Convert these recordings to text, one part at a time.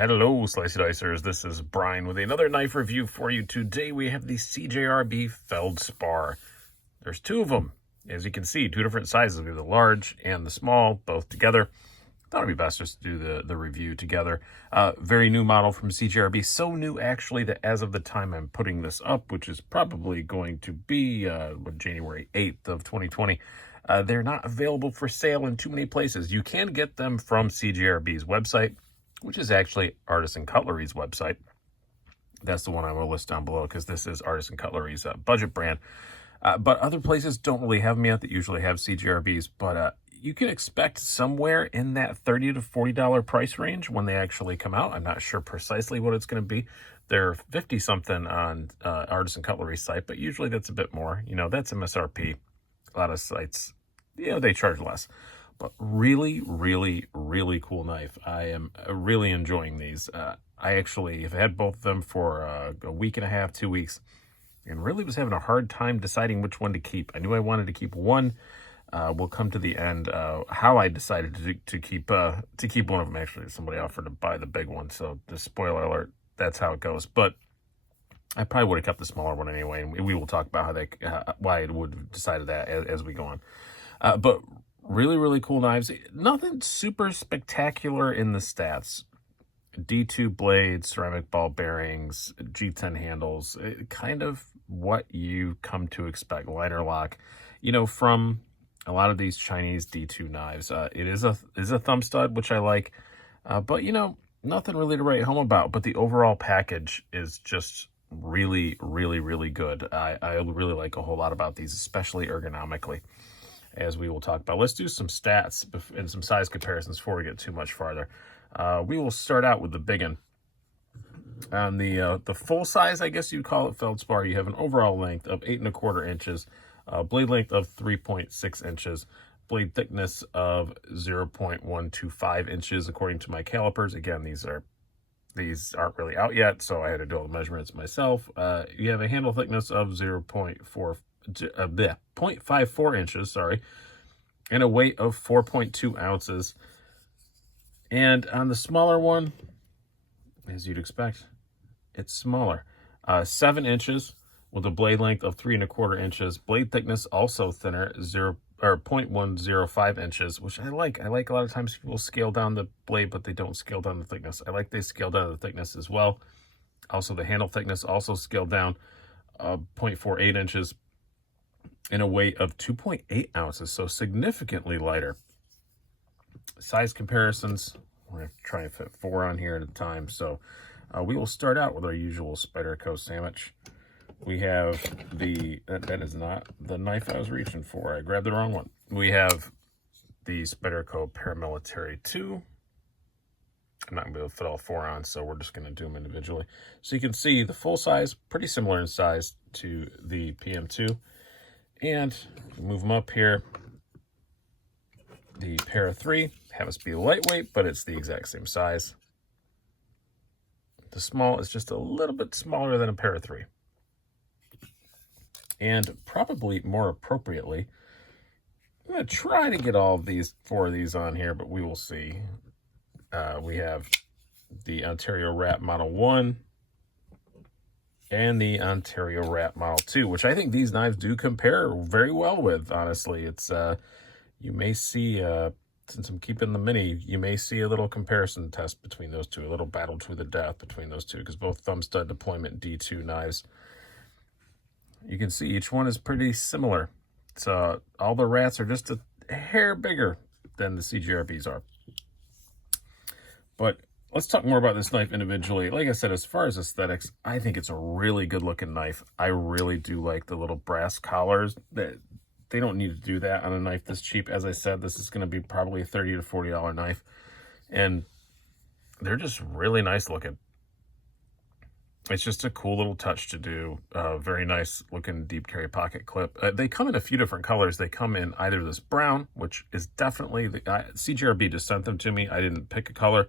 Hello, Slicey Dicers. This is Brian with another knife review for you. Today we have the CJRB Feldspar. There's two of them. As you can see, two different sizes, the large and the small, both together. Thought it'd be best just to do the review together. Very new model from CJRB. So new, actually, that as of the time I'm putting this up, which is probably going to be January 8th of 2020, they're not available for sale in too many places. You can get them from CJRB's website, which is actually Artisan Cutlery's website. That's the one I will list down below because this is Artisan Cutlery's budget brand. But other places don't really have them yet that usually have CJRB's. But you can expect somewhere in that $30 to $40 price range when they actually come out. I'm not sure precisely what it's going to be. They're 50-something on Artisan Cutlery's site, but usually that's a bit more. You know, that's MSRP. A lot of sites, they charge less. But really, really, really cool knife. I am really enjoying these. I actually have had both of them for a week and a half, 2 weeks, and really was having a hard time deciding which one to keep. I knew I wanted to keep one. We'll come to the end how I decided to keep one of them. Actually, somebody offered to buy the big one, so just spoiler alert, that's how it goes. But I probably would have kept the smaller one anyway, and we will talk about why I would have decided that as we go on. But really, really cool knives. Nothing super spectacular in the stats. D2 blades, ceramic ball bearings, G10 handles, kind of what you come to expect. Liner lock, from a lot of these Chinese D2 knives. It is a thumb stud, which I like, but nothing really to write home about. But the overall package is just really, really, really good. I really like a whole lot about these, especially ergonomically, as we will talk about. Let's do some stats and some size comparisons before we get too much farther. We will start out with the big one. On the full size, I guess you'd call it, Feldspar, you have an overall length of 8 1/4 inches, blade length of 3.6 inches, blade thickness of 0.125 inches according to my calipers. Again, these aren't really out yet, so I had to do all the measurements myself. You have a handle thickness of 0.54 inches, and a weight of 4.2 ounces. And on the smaller one, as you'd expect, it's smaller. 7 inches with a blade length of 3 1/4 inches. Blade thickness also thinner, 0.105 inches, which I like. I like a lot of times people scale down the blade, but they don't scale down the thickness. I like they scale down the thickness as well. Also, the handle thickness also scaled down, 0.48 inches, and a weight of 2.8 ounces, so significantly lighter. Size comparisons, we're going to try and fit 4 on here at a time. So we will start out with our usual Spyderco sandwich. We have that is not the knife I was reaching for. I grabbed the wrong one. We have the Spyderco Paramilitary 2. I'm not going to be able to fit all 4 on, so we're just going to do them individually. So you can see the full size, pretty similar in size to the PM2. And move them up here. The Para 3 happens to be lightweight, but it's the exact same size. The small is just a little bit smaller than a Para 3. And probably more appropriately, I'm going to try to get all of these 4 of these on here, but we will see. We have the Ontario Rat Model 1 and the Ontario Rat Model 2, which I think these knives do compare very well with, honestly. It's you may see, since I'm keeping the mini, you may see a little comparison test between those two, a little battle to the death between those two, because both thumb stud deployment D2 knives. You can see each one is pretty similar. So all the rats are just a hair bigger than the CJRBs are. But let's talk more about this knife individually. Like I said, as far as aesthetics, I think it's a really good looking knife. I really do like the little brass collars. They don't need to do that on a knife this cheap. As I said, this is going to be probably a $30 to $40 knife. And they're just really nice looking. It's just a cool little touch to do. Very nice looking deep carry pocket clip. They come in a few different colors. They come in either this brown, which is definitely, CJRB just sent them to me. I didn't pick a color,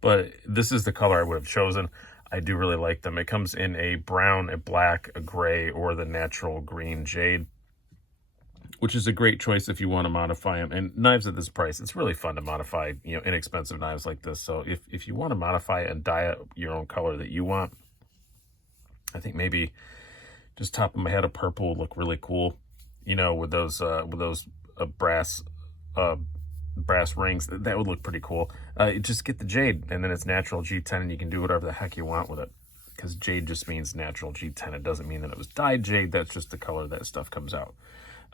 but this is the color I would have chosen. I do really like them. It comes in a brown, a black, a gray, or the natural green jade. which is a great choice if you want to modify them. And knives at this price, it's really fun to modify, inexpensive knives like this. So if you want to modify it and dye it your own color that you want, I think maybe just top of my head, a purple would look really cool, with those brass rings. That would look pretty cool. Just get the jade, and then it's natural G10, and you can do whatever the heck you want with it. Because jade just means natural G10. It doesn't mean that it was dyed jade. That's just the color that stuff comes out.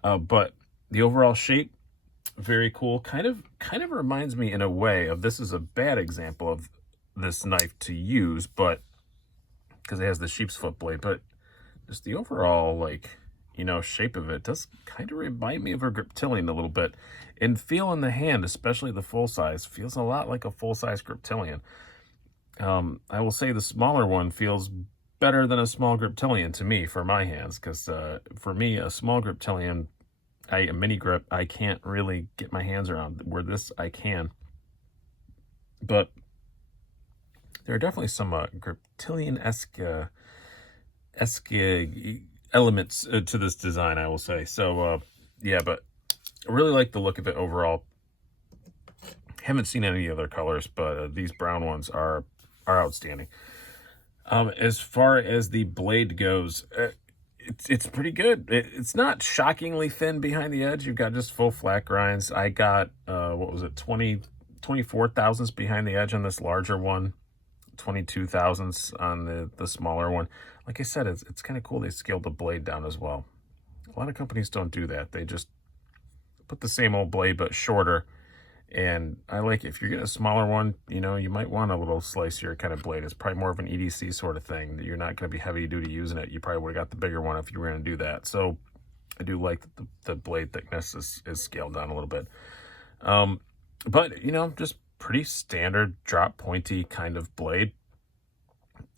But the overall shape, very cool. Kind of reminds me in a way of, this is a bad example of this knife to use, but because it has the sheep's foot blade, but just the overall shape of it does kind of remind me of a Griptilian a little bit. And feel in the hand, especially the full size, feels a lot like a full size Griptilian. I will say the smaller one feels better than a small Griptilian to me for my hands, because for me, a small Griptilian, a mini grip, I can't really get my hands around, where this I can. But there are definitely some Griptilian-esque elements to this design, I will say. So yeah, but I really like the look of it overall. Haven't seen any other colors, but these brown ones are outstanding. As far as the blade goes, it's pretty good. It's not shockingly thin behind the edge. You've got just full flat grinds. I got, 24 thousandths behind the edge on this larger one, 22 thousandths on the smaller one. Like I said, it's kind of cool they scaled the blade down as well. A lot of companies don't do that. They just put the same old blade but shorter. And I like it. If you're getting a smaller one, you might want a little slicier kind of blade. It's probably more of an EDC sort of thing. You're not going to be heavy duty using it. You probably would have got the bigger one if you were going to do that. So I do like that the blade thickness is scaled down a little bit. But, just pretty standard drop pointy kind of blade.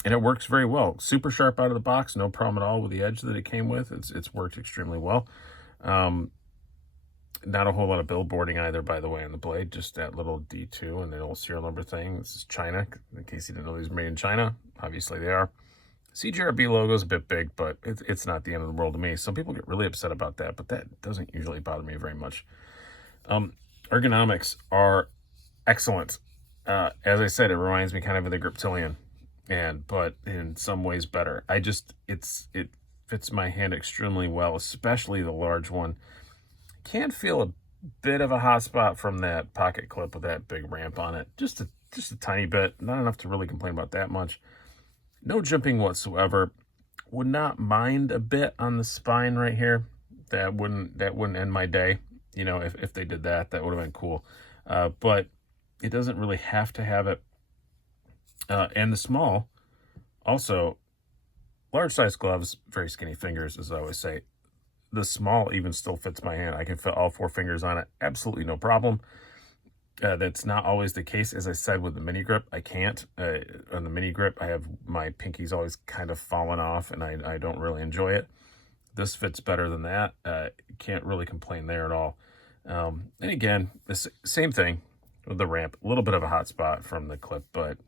And it works very well. Super sharp out of the box. No problem at all with the edge that it came with. It's worked extremely well. Not a whole lot of billboarding either, by the way, on the blade. Just that little D2 and the little serial number thing. This is China, in case you didn't know these were made in China. Obviously they are. CJRB logo is a bit big, but it's not the end of the world to me. Some people get really upset about that, but that doesn't usually bother me very much. Ergonomics are excellent. As I said, it reminds me kind of the Griptilian, but in some ways better. It fits my hand extremely well, especially the large one. Can feel a bit of a hot spot from that pocket clip with that big ramp on it. Just a tiny bit. Not enough to really complain about that much. No jimping whatsoever. Would not mind a bit on the spine right here. That wouldn't end my day. If they did that, that would have been cool. But it doesn't really have to have it. And the small, also, large size gloves, very skinny fingers, as I always say. The small even still fits my hand. I can fit all 4 fingers on it. Absolutely no problem. That's not always the case. As I said, with the mini grip, I can't. On the mini grip, I have my pinkies always kind of falling off, and I don't really enjoy it. This fits better than that. Can't really complain there at all. And again, the same thing with the ramp. A little bit of a hot spot from the clip, but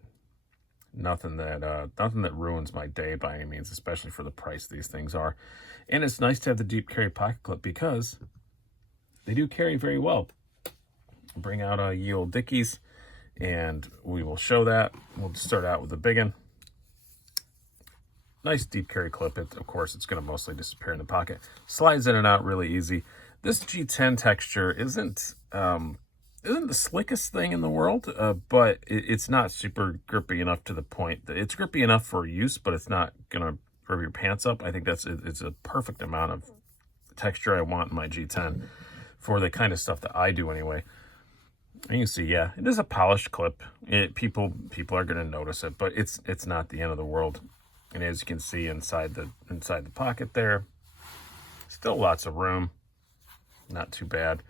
nothing that ruins my day by any means, especially for the price these things are. And it's nice to have the deep carry pocket clip because they do carry very well. Bring out ye old Dickies, and we will show that. We'll start out with the big one. Nice deep carry clip. Of course, it's going to mostly disappear in the pocket. Slides in and out really easy. This G10 texture isn't the slickest thing in the world, but it's not super grippy enough to the point that it's grippy enough for use, but it's not going to rip your pants up. I think it's a perfect amount of texture I want in my G10 for the kind of stuff that I do anyway. And you can see, yeah, it is a polished clip. People are going to notice it, but it's not the end of the world. And as you can see inside the pocket there, still lots of room. Not too bad.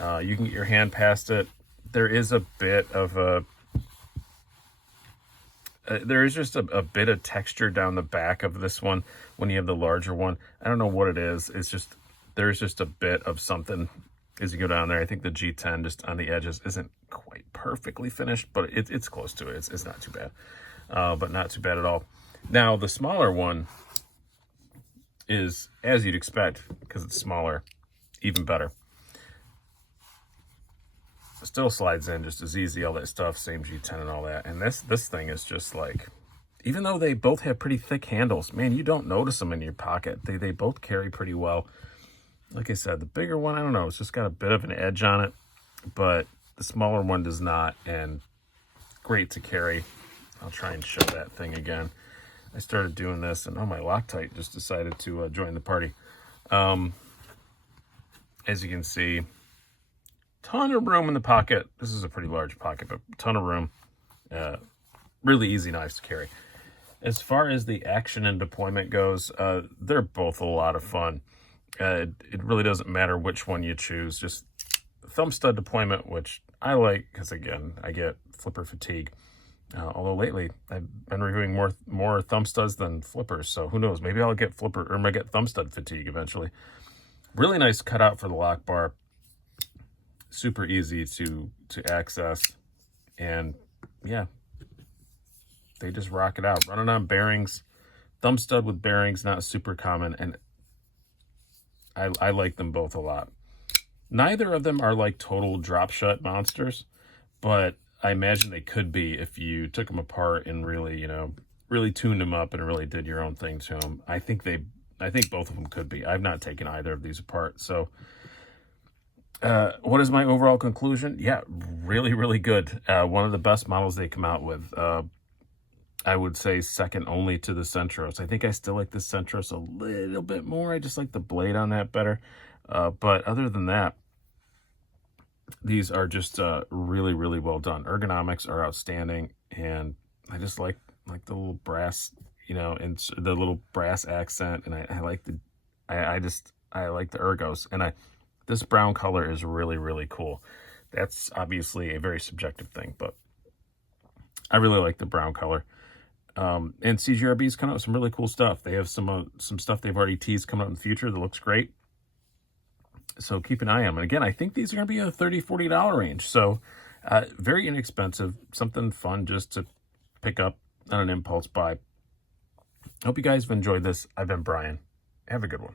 You can get your hand past it. There is a bit of there is just a bit of texture down the back of this one when you have the larger one. I don't know what it is. It's just, there's just a bit of something as you go down there. I think the G10 just on the edges isn't quite perfectly finished, but it's close to it. It's not too bad, but not too bad at all. Now, the smaller one is, as you'd expect, because it's smaller, even better. Still slides in just as easy, all that stuff, same G10 and all that. And this thing is just like, even though they both have pretty thick handles, man, you don't notice them in your pocket. They both carry pretty well. Like I said, the bigger one, I don't know, it's just got a bit of an edge on it, but the smaller one does not, and great to carry. I'll try and show that thing again. I started doing this, and my Loctite just decided to join the party. As you can see, ton of room in the pocket. This is a pretty large pocket, but ton of room. Really easy knives to carry. As far as the action and deployment goes, they're both a lot of fun. It really doesn't matter which one you choose. Just thumb stud deployment, which I like because, again, I get flipper fatigue. Although lately I've been reviewing more thumb studs than flippers, so who knows? Maybe I'll get thumb stud fatigue eventually. Really nice cutout for the lock bar. Super easy to access, and yeah, they just rock it out. Running on bearings, thumb stud with bearings, not super common, and I like them both a lot. Neither of them are like total drop shut monsters, but I imagine they could be if you took them apart and really, really tuned them up and really did your own thing to them. I think both of them could be. I've not taken either of these apart, so what is my overall conclusion? Yeah, really, really good. One of the best models they come out with. I would say second only to the Centros. I think I still like the Centros a little bit more. I just like the blade on that better. But other than that, these are just really, really well done. Ergonomics are outstanding, and I just like the little brass, and the little brass accent, and I like I like the ergos, and this brown color is really, really cool. That's obviously a very subjective thing, but I really like the brown color. And CJRB's coming out with some really cool stuff. They have some stuff they've already teased coming out in the future that looks great. So keep an eye on them. And again, I think these are going to be in the $30, $40 range. So very inexpensive, something fun just to pick up on an impulse buy. Hope you guys have enjoyed this. I've been Brian. Have a good one.